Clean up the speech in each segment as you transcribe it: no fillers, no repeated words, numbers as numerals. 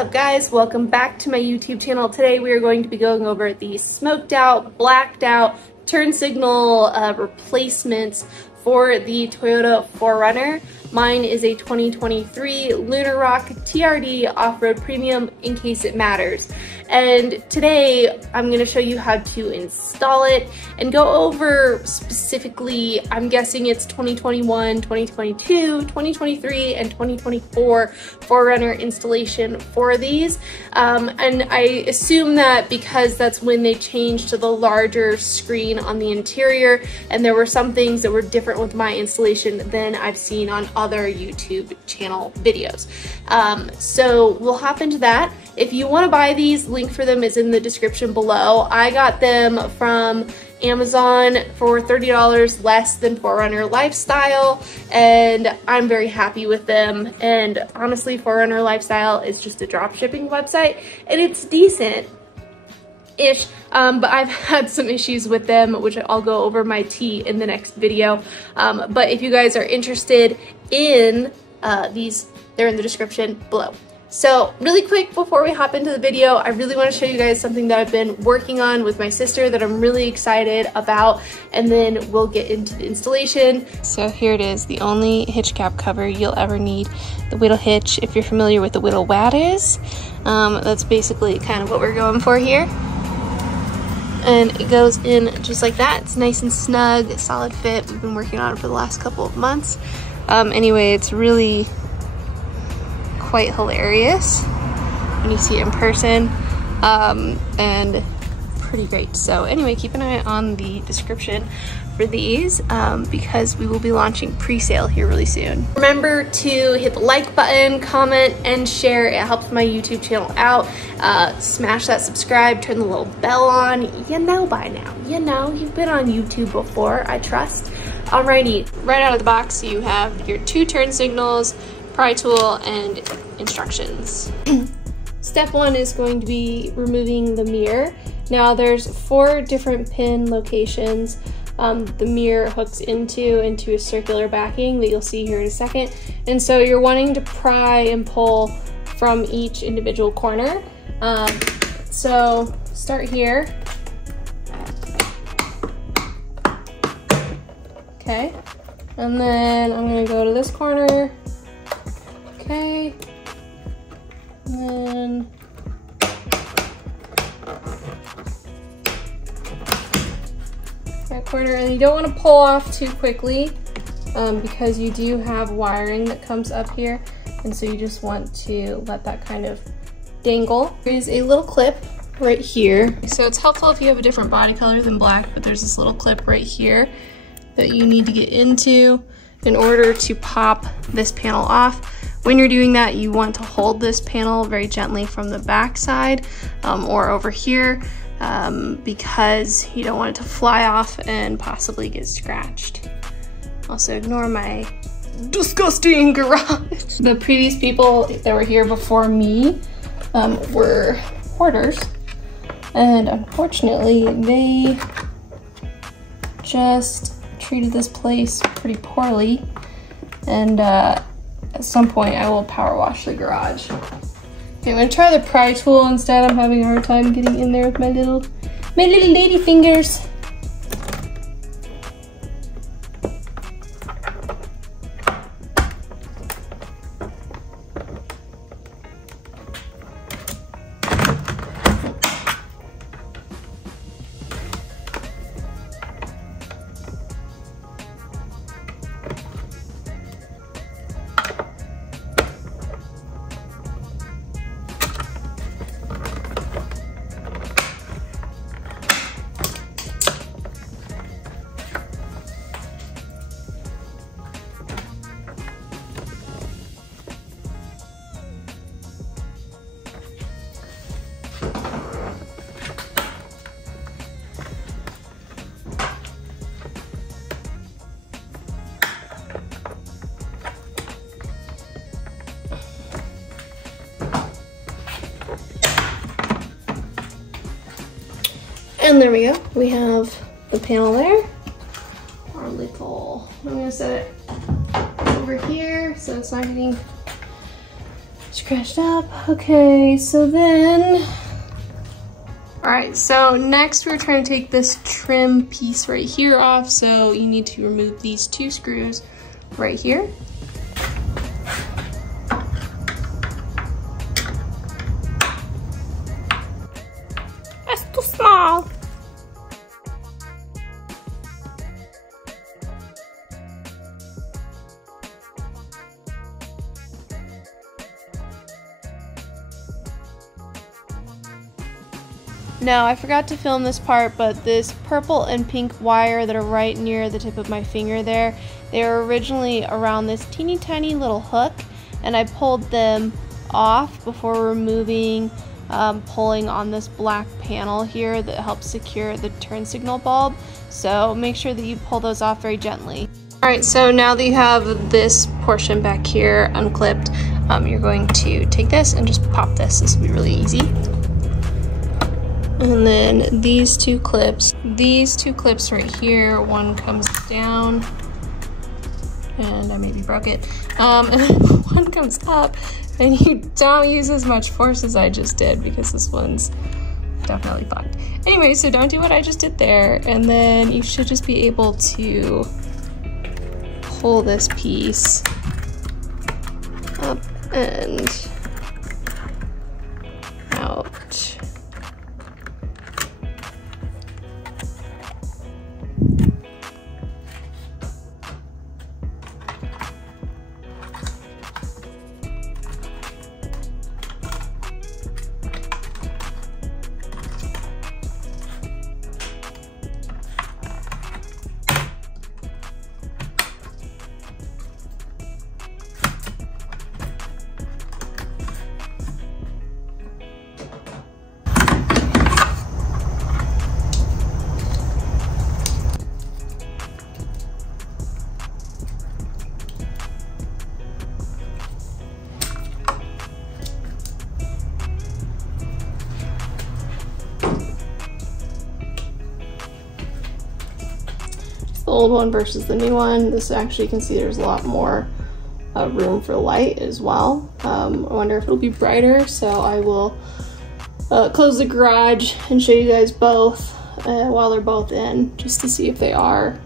up guys? Welcome back to my YouTube channel. Today we are going to be going over the smoked out, blacked out turn signal replacements for the Toyota 4RUNNER. Mine is a 2023 Lunar Rock TRD Off-Road Premium in case it matters. And today I'm going to show you how to install it and go over specifically, I'm guessing it's 2021, 2022, 2023, and 2024 4RUNNER installation for these. And I assume that because that's when they changed to the larger screen on the interior, and there were some things that were different with my installation than I've seen on other YouTube channel videos. So we'll hop into that. If you want to buy these, link for them is in the description below. I got them from Amazon for $30 less than 4RUNNER Lifestyle, and I'm very happy with them. And honestly, 4RUNNER Lifestyle is just a drop shipping website, and it's decent-ish, but I've had some issues with them, which I'll go over my tea in the next video. But if you guys are interested in these, they're in the description below. So really quick before we hop into the video, I really want to show you guys something that I've been working on with my sister that I'm really excited about, and then we'll get into the installation. So here it is, the only hitch cap cover you'll ever need. The Whittle hitch, if you're familiar with the Whittle wadders, that's basically kind of what we're going for here. And it goes in just like that. It's nice and snug, solid fit. We've been working on it for the last couple of months. Anyway, it's really quite hilarious when you see it in person, and pretty great. So anyway, keep an eye on the description for these because we will be launching pre-sale here really soon. Remember to hit the like button, comment, and share. It helps my YouTube channel out. Smash that subscribe, turn the little bell on. You know by now. You know, you've been on YouTube before, I trust. Alrighty, right out of the box you have your 2 turn signals, pry tool, and instructions. Step 1 is going to be removing the mirror. Now there's 4 different pin locations the mirror hooks into a circular backing that you'll see here in a second. And so you're wanting to pry and pull from each individual corner. So start here. Okay, and then I'm gonna go to this corner. Okay, and then that corner, and you don't want to pull off too quickly because you do have wiring that comes up here, and so you just want to let that kind of dangle. There's a little clip right here, so it's helpful if you have a different body color than black, but there's this little clip right here that you need to get into in order to pop this panel off. When you're doing that, you want to hold this panel very gently from the back side or over here because you don't want it to fly off and possibly get scratched. Also ignore my disgusting garage. The previous people that were here before me were hoarders, and unfortunately they just treated this place pretty poorly, and at some point I will power wash the garage. Okay, I'm gonna try the pry tool instead. I'm having a hard time getting in there with my little lady fingers. And there we go. We have the panel there. Our little, I'm gonna set it over here so it's not getting scratched up. Okay, so then, all right, so next we're trying to take this trim piece right here off. So you need to remove these 2 screws right here. That's too small. Now, I forgot to film this part, but this purple and pink wire that are right near the tip of my finger there, they were originally around this teeny tiny little hook, and I pulled them off before removing, pulling on this black panel here that helps secure the turn signal bulb. So make sure that you pull those off very gently. Alright, so now that you have this portion back here unclipped, you're going to take this and just pop this. This will be really easy. And then these two clips right here, one comes down, and I maybe broke it, and then one comes up, and you don't use as much force as I just did because this one's definitely fucked. Anyway, so don't do what I just did there, and then you should just be able to pull this piece up and out. The old one versus the new one. This actually, you can see there's a lot more room for light as well. I wonder if it'll be brighter, so I will close the garage and show you guys both while they're both in, just to see if they are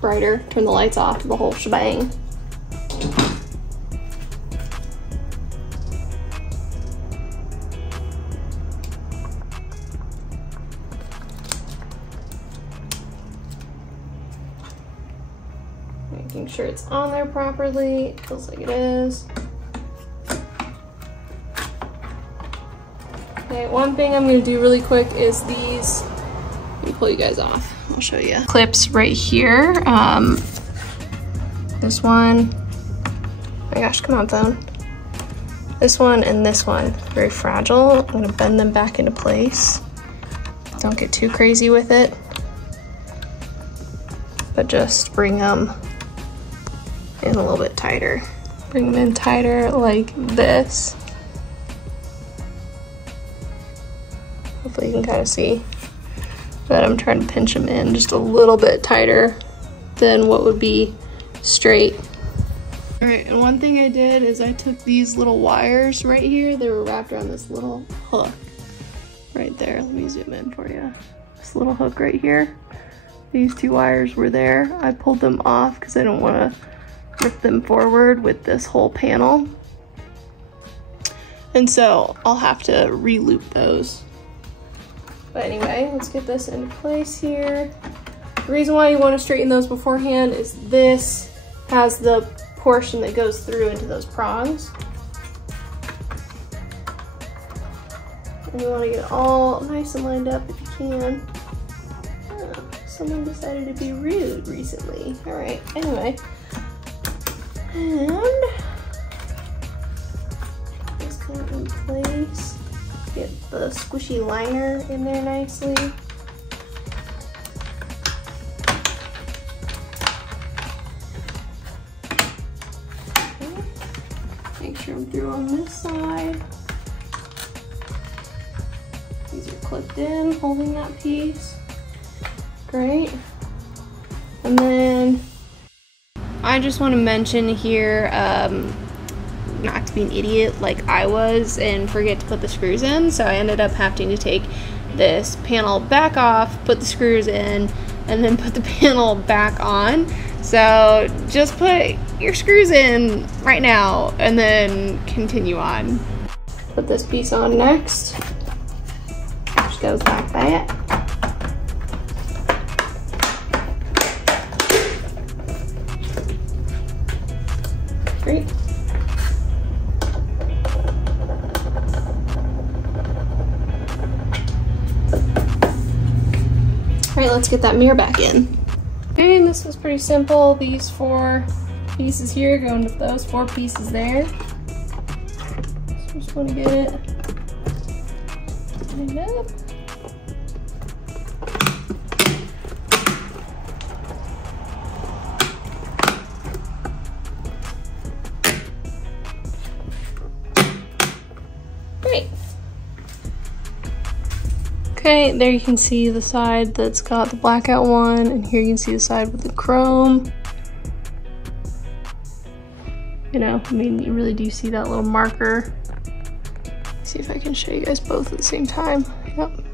brighter. Turn the lights off, the whole shebang. Making sure it's on there properly. It feels like it is. Okay, one thing I'm gonna do really quick is these, let me pull you guys off, I'll show you. Clips right here. This one, oh my gosh, come on phone. This one and this one, very fragile. I'm gonna bend them back into place. Don't get too crazy with it, but just bring them in a little bit tighter. Bring them in tighter like this. Hopefully you can kind of see that I'm trying to pinch them in just a little bit tighter than what would be straight. All right, and one thing I did is I took these little wires right here. They were wrapped around this little hook right there. Let me zoom in for you. This little hook right here. These 2 wires were there. I pulled them off because I don't want to rip them forward with this whole panel. And so I'll have to re-loop those. But anyway, let's get this into place here. The reason why you want to straighten those beforehand is this has the portion that goes through into those prongs. And you want to get it all nice and lined up if you can. Someone decided to be rude recently. All right, anyway. And just kind of in place. Get the squishy liner in there nicely. Okay. Make sure I'm through on this side. These are clipped in, holding that piece. Great. And then I just want to mention here, not to be an idiot like I was and forget to put the screws in. So I ended up having to take this panel back off, put the screws in, and then put the panel back on. So just put your screws in right now and then continue on. Put this piece on next, which goes like that. Great. All right, let's get that mirror back in. Okay, and this was pretty simple. These 4 pieces here go into those 4 pieces there. So just want to get it lined up. Great. Okay, there you can see the side that's got the blackout one, and here you can see the side with the chrome. You know, I mean, you really do see that little marker. Let's see if I can show you guys both at the same time. Yep.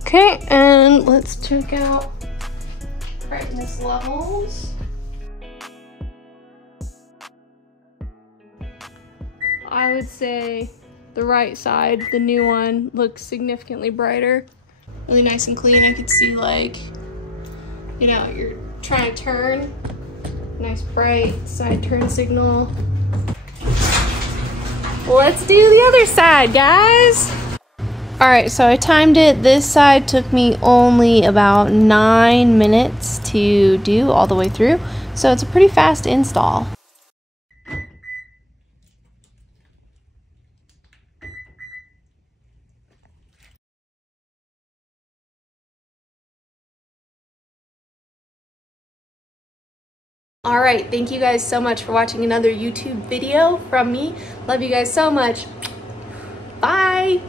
Okay, and let's check out brightness levels. I would say the right side, the new one, looks significantly brighter. Really nice and clean. I could see, like, you know, you're trying to turn. Nice bright side turn signal. Let's do the other side, guys. All right, so I timed it. This side took me only about 9 minutes to do all the way through. So it's a pretty fast install. All right, thank you guys so much for watching another YouTube video from me. Love you guys so much. Bye.